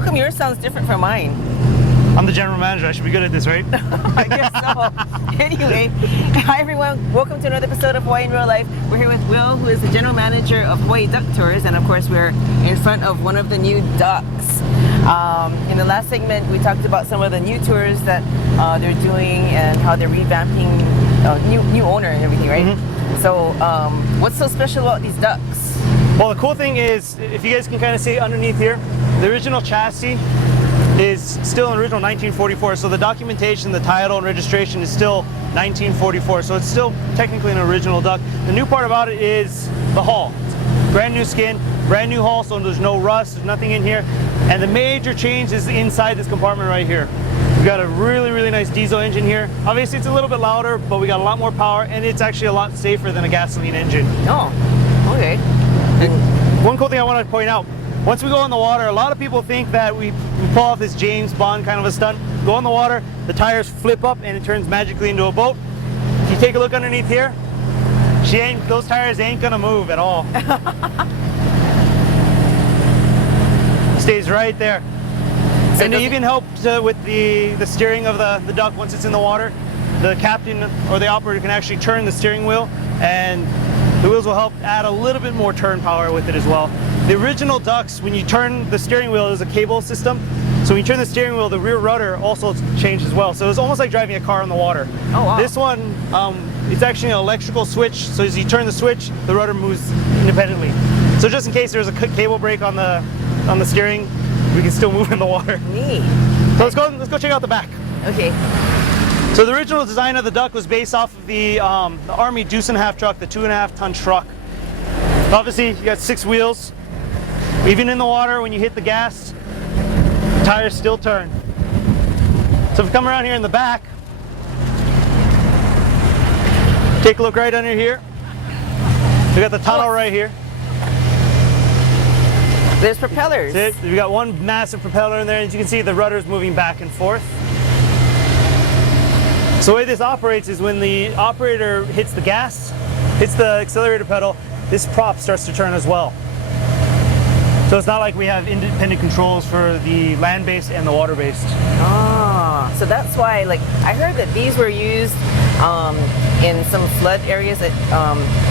How come yours sounds different from mine? I'm the general manager. I should be good at this, right? I guess so. Anyway, hi everyone. Welcome to another episode of Hawaii in Real Life. We're here with Will, who is the general manager of Hawaii Duck Tours, and of course we're in front of one of the new ducks. In the last segment, we talked about some of the new tours that they're doing and how they're revamping, new owner and everything, right? Mm-hmm. So, what's so special about these ducks? Well, the cool thing is, if you guys can kind of see underneath here, the original chassis is still an original 1944, so the documentation, the title and registration is still 1944, so it's still technically an original duck. The new part about it is the hull. Brand new skin, brand new hull, so there's no rust, there's nothing in here. And the major change is inside this compartment right here. We've got a really nice diesel engine here. Obviously it's a little bit louder, but we got a lot more power, and it's actually a lot safer than a gasoline engine. Oh, okay. And one cool thing I want to point out, once we go in the water, a lot of people think that we pull off this James Bond kind of a stunt. Go in the water, the tires flip up, and it turns magically into a boat. If you take a look underneath here, those tires ain't gonna move at all. Stays right there. So and it even helps with the steering of the duck once it's in the water. The captain or the operator can actually turn the steering wheel, and the wheels will help add a little bit more turn power with it as well. The original ducks, when you turn the steering wheel, is a cable system. So when you turn the steering wheel, the rear rudder also changed as well. So it's almost like driving a car on the water. Oh, wow. This one, it's actually an electrical switch. So as you turn the switch, the rudder moves independently. So just in case there's a cable break on the steering, we can still move in the water. Neat. So let's go check out the back. Okay. So the original design of the duck was based off of the Army deuce and a half truck, the 2.5 ton truck. Obviously, you got 6 wheels. Even in the water, when you hit the gas, the tires still turn. So if we come around here in the back, take a look right under here. We got the tunnel right here. There's propellers. That's it. We got one massive propeller in there. As you can see, the rudder's moving back and forth. So the way this operates is when the operator hits the gas, hits the accelerator pedal, this prop starts to turn as well. So it's not like we have independent controls for the land-based and the water-based. Ah, so that's why, like, I heard that these were used in some flood areas at,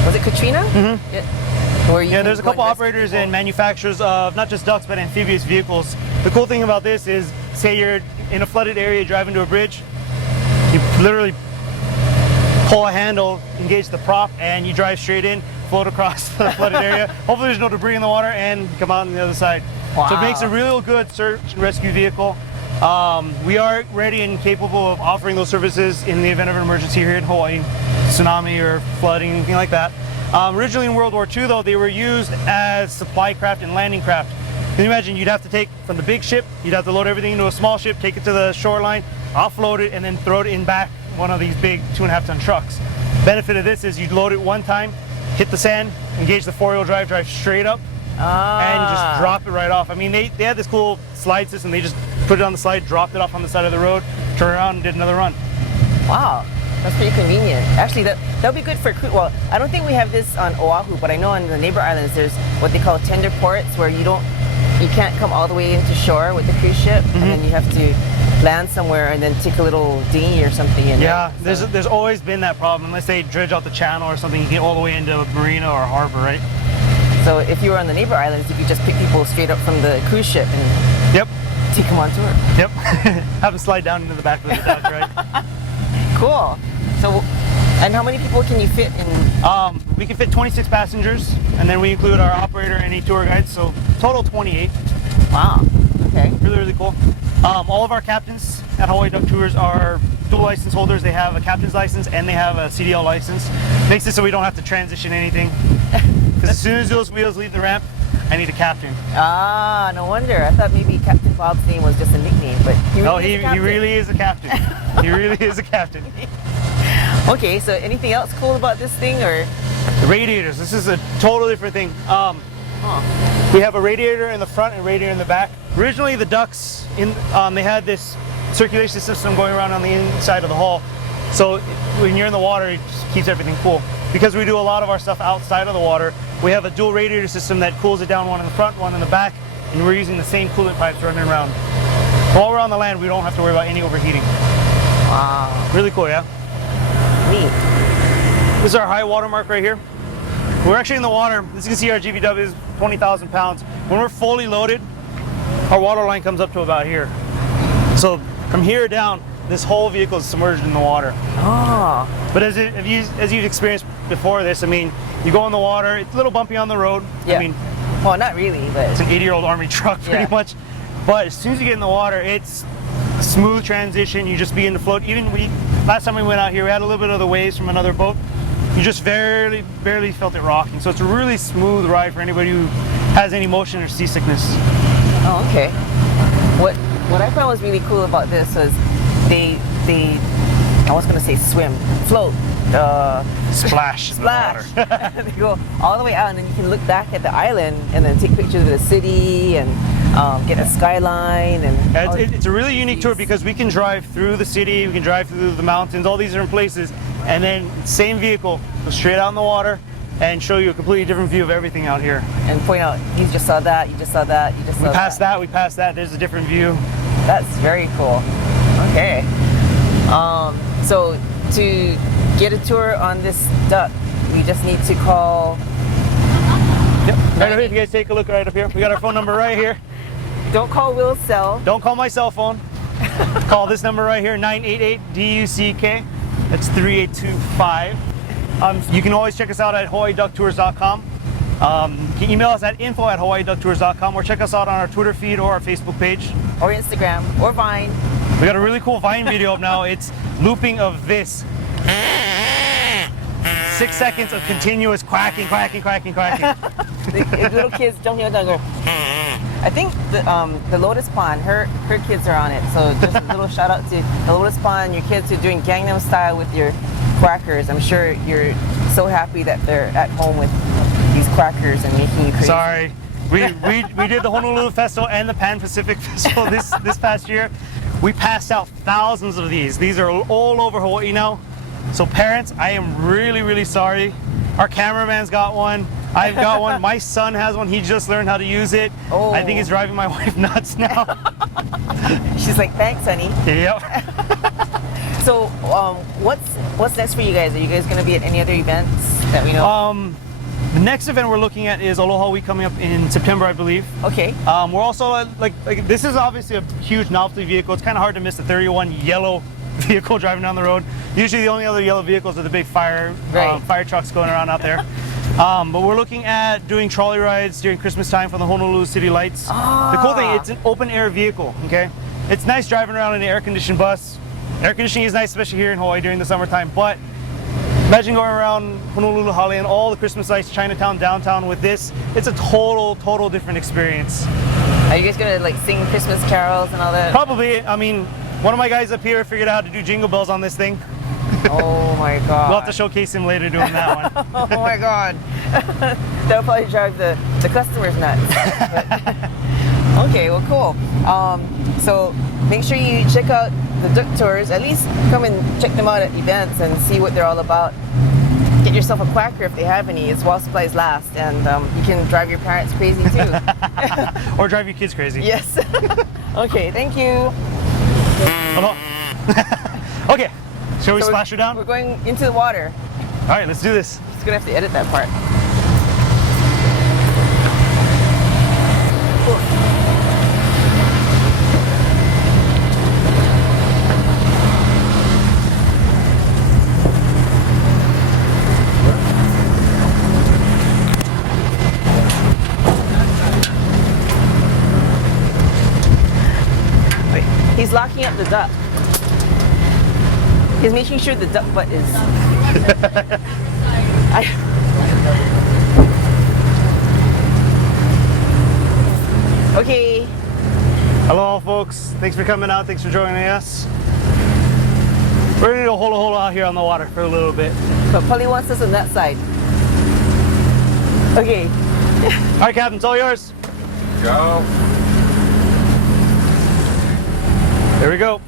was it Katrina? Mm-hmm. Yeah, there's a couple operators and manufacturers of not just ducks, but amphibious vehicles. The cool thing about this is, say you're in a flooded area driving to a bridge, you literally pull a handle, engage the prop, and you drive straight in, float across the flooded area. Hopefully there's no debris in the water, and come out on the other side. Wow. So it makes a real good search and rescue vehicle. We are ready and capable of offering those services in the event of an emergency here in Hawaii, tsunami or flooding, anything like that. Originally in World War II, though, they were used as supply craft and landing craft. Can you imagine, you'd have to take from the big ship, you'd have to load everything into a small ship, take it to the shoreline, offload it, and then throw it in back one of these big 2.5 ton trucks. Benefit of this is you'd load it one time, hit the sand, engage the 4-wheel drive straight up, and just drop it right off. I mean, they had this cool slide system. They just put it on the slide, dropped it off on the side of the road, turned around and did another run. Wow, that's pretty convenient. Actually, that'll be good for cruise. Well, I don't think we have this on Oahu, but I know on the neighbor islands there's what they call tender ports, where you can't come all the way into shore with the cruise ship, and then you have to land somewhere and then take a little dinghy or something in. Yeah, there's always been that problem. Unless they dredge out the channel or something, you get all the way into a marina or a harbor, right? So if you were on the neighbor islands, you could just pick people straight up from the cruise ship and take them on tour. Yep. Have them slide down into the back of the duck, right? Cool. So, and how many people can you fit in? We can fit 26 passengers, and then we include our operator and 8 tour guides, so total 28. Wow. Okay. Really cool. All of our captains at Hawaii Duck Tours are dual license holders. They have a captain's license and they have a CDL license. Makes it so we don't have to transition anything. Because as soon as those wheels leave the ramp, I need a captain. Ah, no wonder. I thought maybe Captain Bob's name was just a nickname, but he really is a captain. He really is a captain. Okay, so anything else cool about this thing, or? The radiators. This is a totally different thing. We have a radiator in the front and a radiator in the back. Originally, the ducks they had this circulation system going around on the inside of the hull. So when you're in the water, it just keeps everything cool. Because we do a lot of our stuff outside of the water, we have a dual radiator system that cools it down, one in the front, one in the back. and we're using the same coolant pipes running around. While we're on the land, we don't have to worry about any overheating. Wow. Really cool, yeah? Neat. This is our high water mark right here. We're actually in the water. As you can see, our GVW is 20,000 pounds. When we're fully loaded, our water line comes up to about here. So from here down, this whole vehicle is submerged in the water. Oh. But as you've experienced before this, I mean, you go in the water, it's a little bumpy on the road. Yeah. I mean, well, not really, but it's an 80-year-old Army truck pretty Yeah. much. But as soon as you get in the water, it's a smooth transition. You just begin to float. Last time we went out here, we had a little bit of the waves from another boat. You just barely felt it rocking. So it's a really smooth ride for anybody who has any motion or seasickness. oh, okay. What I found was really cool about this was they I was gonna say float. Splash. in the water. They go all the way out, and then you can look back at the island and then take pictures of the city and get a skyline. And It's a really unique tour because we can drive through the city, we can drive through the mountains, all these different places, and then same vehicle go straight out in the water and show you a completely different view of everything out here. and point out, you just saw that, you just saw that, you just saw We passed that, there's a different view. That's very cool. Okay. So to get a tour on this duck, we just need to call. Yep. Right up here, if you guys take a look right up here, we got our phone number right here. Don't call Will's cell. Don't call my cell phone. Call this number right here, 988-DUCK. That's 3825. You can always check us out at hawaiiducktours.com. You can email us at info@hawaiiducktours.com or check us out on our Twitter feed or our Facebook page. Or Instagram, or Vine. We got a really cool Vine video up now. It's looping of this. 6 seconds of continuous quacking. The little kids jumping up and go. I think the Lotus Pond, her kids are on it. So just a little shout out to the Lotus Pond, your kids who are doing Gangnam Style with your quackers. I'm sure you're so happy that they're at home with these quackers and making you crazy. Sorry. We did the Honolulu Festival and the Pan Pacific Festival this past year. We passed out thousands of these. These are all over Hawaii now. So parents, I am really sorry. Our cameraman's got one. I've got one. My son has one. He just learned how to use it. Oh. I think it's driving my wife nuts now. She's like, thanks, honey. Yep. So what's next for you guys? Are you guys going to be at any other events that we know? The next event we're looking at is Aloha Week coming up in September, I believe. Okay. We're also like this is obviously a huge novelty vehicle. It's kind of hard to miss the 31 yellow vehicle driving down the road. Usually the only other yellow vehicles are the big fire trucks going around out there. But we're looking at doing trolley rides during Christmas time for the Honolulu City Lights. The cool thing, it's an open air vehicle, okay? It's nice driving around in an air-conditioned bus. Air conditioning is nice, especially here in Hawaii during the summertime, but imagine going around Honolulu, Hale, and all the Christmas lights, Chinatown, downtown with this. It's a total different experience. Are you guys going to like sing Christmas carols and all that? Probably. I mean, one of my guys up here figured out how to do jingle bells on this thing. Oh my God. We'll have to showcase him later doing that one. Oh my God. That'll probably drive the customers nuts. Okay, well, cool. So make sure you check out the Duck Tours. At least come and check them out at events and see what they're all about. Get yourself a quacker if they have any. It's while supplies last, and you can drive your parents crazy too. Or drive your kids crazy. Yes. Okay, thank you. Okay, shall we So splash her down? We're going into the water. All right, let's do this. Just gonna have to edit that part. He's locking up the duck. He's making sure the duck butt is. Okay. Hello, folks. Thanks for coming out. Thanks for joining us. We're gonna do a hula out here on the water for a little bit. But Polly wants us on that side. Okay. All right, Captain, it's all yours. Go. There we go.